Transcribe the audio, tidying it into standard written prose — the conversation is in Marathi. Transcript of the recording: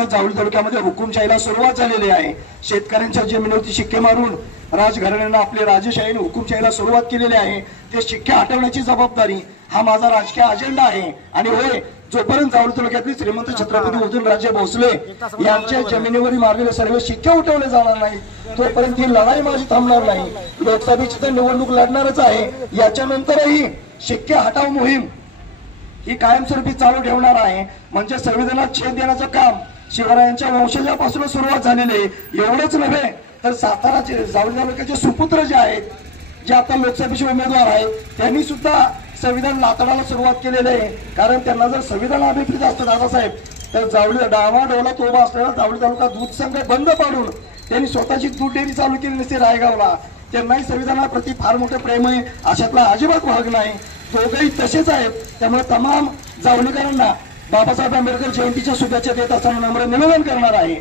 आता जावळी तालुक्यामध्ये हुकुमशाहीला सुरुवात झालेली आहे। शेतकऱ्यांच्या जमिनीवरती शिक्के मारून राजघराण्यानं आपले राजेशाहीने हुकुमशाहीला सुरुवात केलेली आहे। ते शिक्के हटवण्याची जबाबदारी हा माझा राजकीय अजेंडा आहे। आणि होय, जोपर्यंत जावळी तालुक्यातले श्रीमंत छत्रपती उदयनराजे भोसले यांच्या जमिनीवर मारलेले सर्व शिक्के उठवले जाणार नाही तोपर्यंत ही लढाई माझी थांबणार नाही। लोकसभेची तर निवडणूक लढणारच आहे, याच्यानंतरही शिक्के हटाव मोहीम ही कायमस्वरूपी चालू ठेवणार आहे। म्हणजे संविधानात छेद देण्याचं काम शिवरायांच्या वंशजापासून सुरुवात झालेली आहे। एवढंच नव्हे तर साताराचे जावळी तालुक्याचे सुपुत्र जे आहेत, जे आता लोकसभेचे उमेदवार आहेत, त्यांनी सुद्धा संविधान लाताडाला सुरुवात केलेली आहे। कारण त्यांना जर संविधान अभिप्रेत असतं दादासाहेब तर जावळी डावाडोलात उभा असलेला जावळी तालुका दूध संघ बंद पाडून त्यांनी स्वतःची दूध डेअरी चालू केली नसते रायगावला। त्यांनाही संविधानाप्रती फार मोठं प्रेम आहे, अशातला अजिबात भाग नाही। दोघंही तसेच आहेत। त्यामुळे तमाम जावळीकरांना बाबासाहेब आंबेडकर जयंतीच्या शुभेच्छा देत असताना नम्र निवेदन करणार आहे